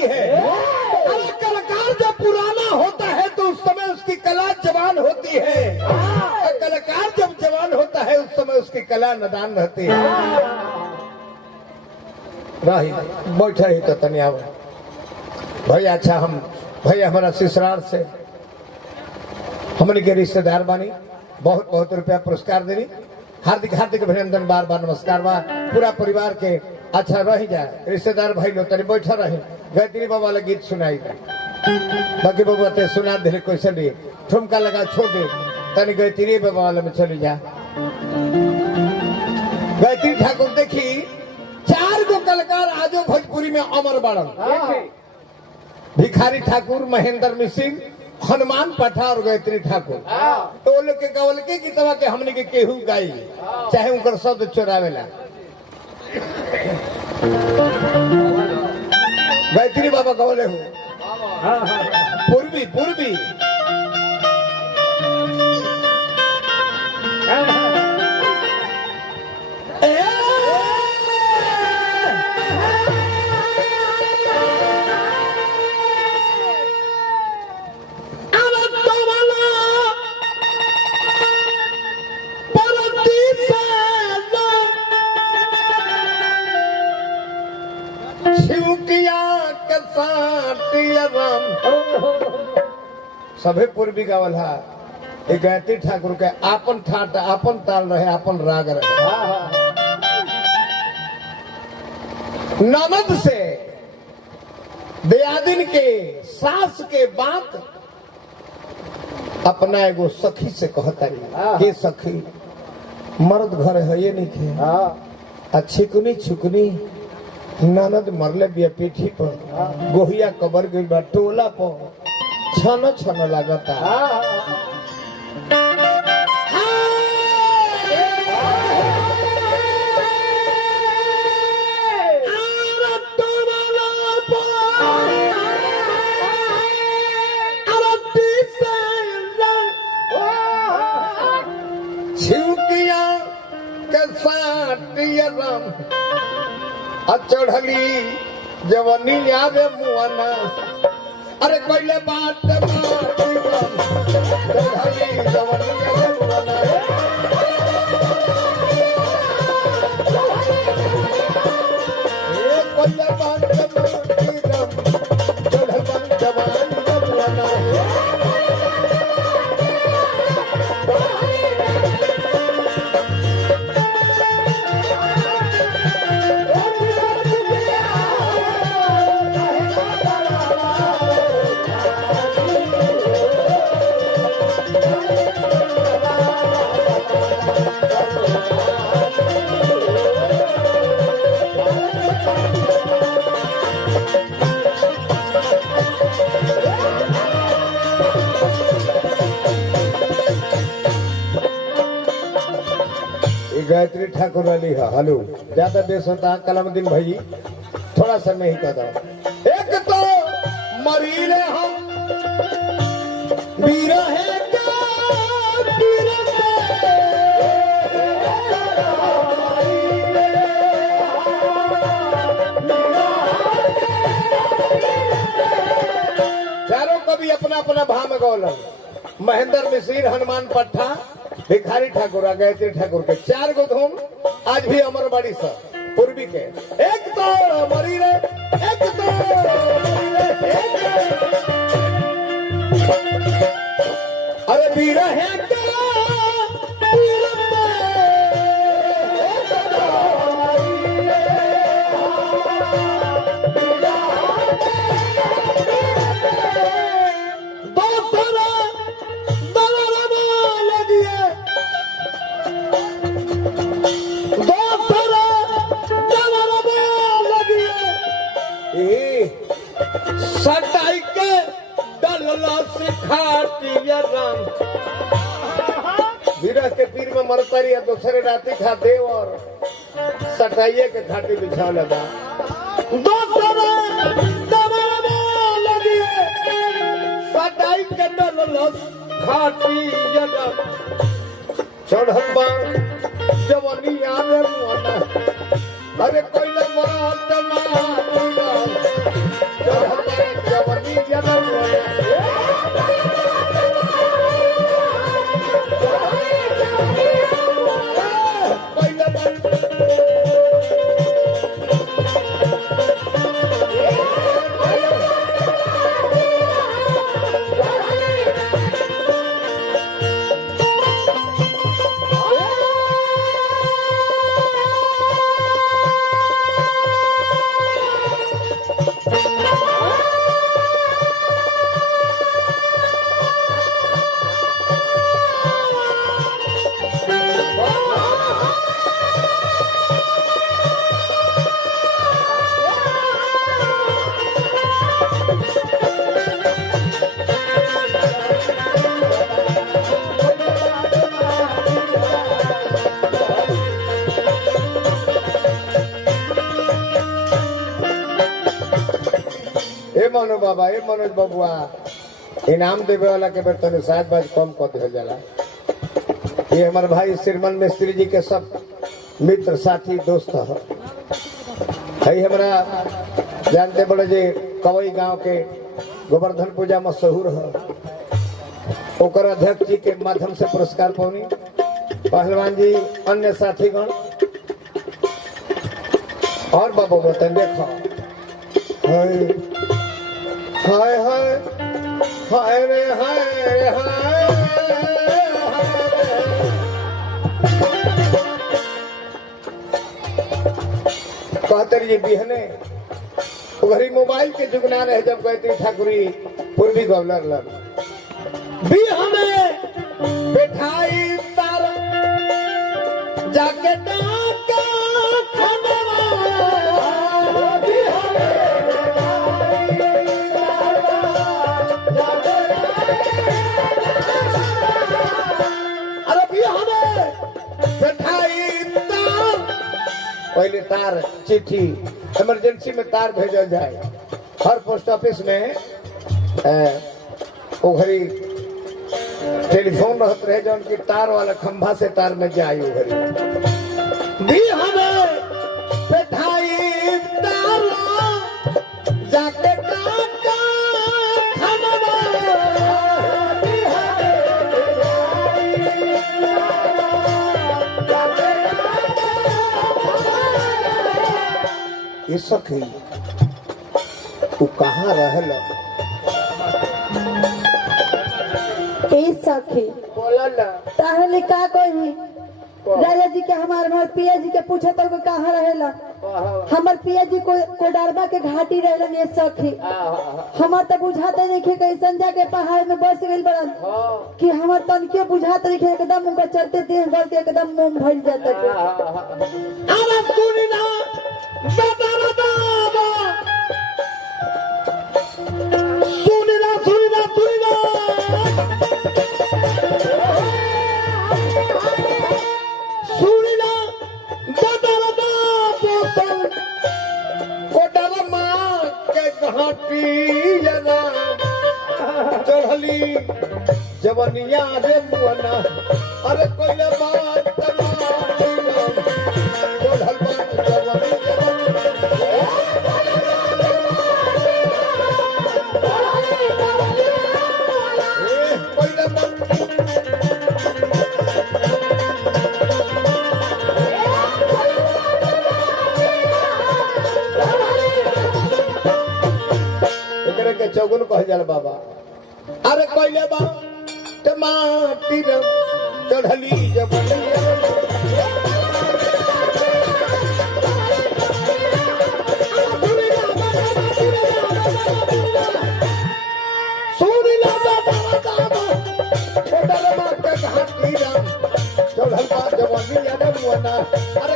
होती है। अरे कलाकार जब पुराना होता है तो उस समय उसकी कला जवान होती है, और कलाकार जब जवान होता है उस समय उसकी कला नादान रहती है। रही बैठे ही तो तनिया भाई अच्छा हम भाई हमारा ससुराल से हमने के रिश्तेदार बानी, बहुत बहुत रुपया पुरस्कार देनी, हार्दिक हार्दिक अभिनंदन, बार बार नमस्कार बा पूरा परिवार के। अच्छा रह जाए रिश्तेदार भाई लोग तनी बैठा रहे, गायत्री बाबा वाला गीत सुनाई बाकी बाबा ते सुना दे कैसे भी ठुमका लगा छोड़ दे तनी गायत्री बाबा वाला में चली जा। गायत्री ठाकुर देखी 4 गो कलाकार आजो भोजपुरी में अमर बाड़न, भिखारी ठाकुर, महेंद्र मिश्र, हनुमान पाठा और गायत्री ठाकुर। तो वो लोग के गवल के गीतवा के हमने के केहू गाई, चाहे उनकर शब्द चोरावेला। गायत्री बाबा गवले हो पूर्वी पूर्वी सभे पूर्वी गावल है। गायत्री ठाकुर के आपन ठाट आपन ताल रहे, आपन राग रहे। ननद से दयादिन के सास के बात अपना एगो सखी से कहता के सखी मर्द घर है ये नहीं थे, छिकनी छुकनी ननद मरले बिया पीठी पर, गोहिया कबर गई बा टोला पर, छन छन लागता। छिवकिया के साटिया राम चढ़ली जवनी आवे मुआना, अरे कोइले बात चढ़ली जवनी आवे मुआना। कोइले बात चढ़ल जवानी मुआना। गायत्री ठाकुर अली है। हेलो ज्यादा देश होता कलमदीन भाई थोड़ा सा मैं ही कहता हूँ। एक तो मरीले हम वीर है चारों कभी अपना अपना भाव में गौल। महेंद्र मिश्र, हनुमान पट्टा, भिखारी ठाकुर, गायत्री ठाकुर के 4 गो धुन आज भी अमरबाड़ी से पूर्वी के। एक तो मरी रे, एक तो अरे वीर है सटाई के डलला सिखातिया राम, वीरा के पीर में मरतरी है दूसरे राती खाते और सटाइए के खाती बिछा लगा। सटाई के डलला खातिया राम, चढ़बा जवानी आवे मुआना, अरे कोई बात ना हे मनो बाबा, हे मनोज बबुआ, इनाम देवे वाला के बेर तने शायद बाज कम कर दिया जाला। ये हमारे भाई श्रीमन मिस्त्री जी के सब मित्र साथी दोस्त है। हमारा जानते बड़े जे कवई गांव के गोवर्धन पूजा मशहूर है, ओकर अध्यक्ष जी के माध्यम से पुरस्कार पौनी पहलवान जी, अन्य साथीगण और बाबू बतन देखो। हाय हाय हाय हाय रे हाय हाय कहते जी बिहने घरी मोबाइल के जुगना रहे जब कहती ठाकुरी पूर्वी गवर्नर लग भी हमें बैठाई तार जाके डाका खनवा भी अरे भी हमें बैठाई तार पहले तार चिट्ठी इमरजेंसी में तार भेजा जाए हर पोस्ट ऑफिस में वो घड़ी टेलीफोन रहते रहे जो उनकी तार वाला खंभा से तार में जाए वो घड़ी भी हमें बैठाई तार जाके टाका खनवा ये सखी तू कहाँ रहल सखी ताहले का कही राजा जी के हमार पिया जी के पूछे तो कहाँ रहेला हमार पिया जी को डारबा के घाटी रहलन। ये सखी हमार तो बुझाते नहीं खे कैसन जाके पहाड़ में बस गइल बड़न कि हमार तनके बुझाते नहीं खे एकदम उनका चलते देह गल के एकदम मुंह भइल जाता है। अरे सुनी ना बेटा बाबा सुनी ना सुनी ना सुनी ना सुनी ना बेटा बाबा कोटला मां के घाटी जना चढ़ली जवनिया रे मुअना अरे कोइले बात चौगुन कह जाला बाबा अरे कोइले बा टमाटी चढ़ली जवनिया अरे